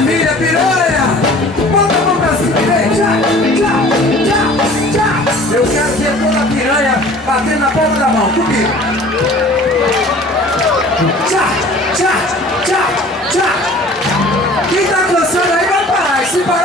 Maravilha, piranha! Bota a mão pra cima, vem! Tchá, tchá, tchá, tchá! Eu quero ver toda a piranha batendo na palma da mão, comigo! Tchá, tchá, tchá, tchá! Quem tá cansando aí vai parar, se parar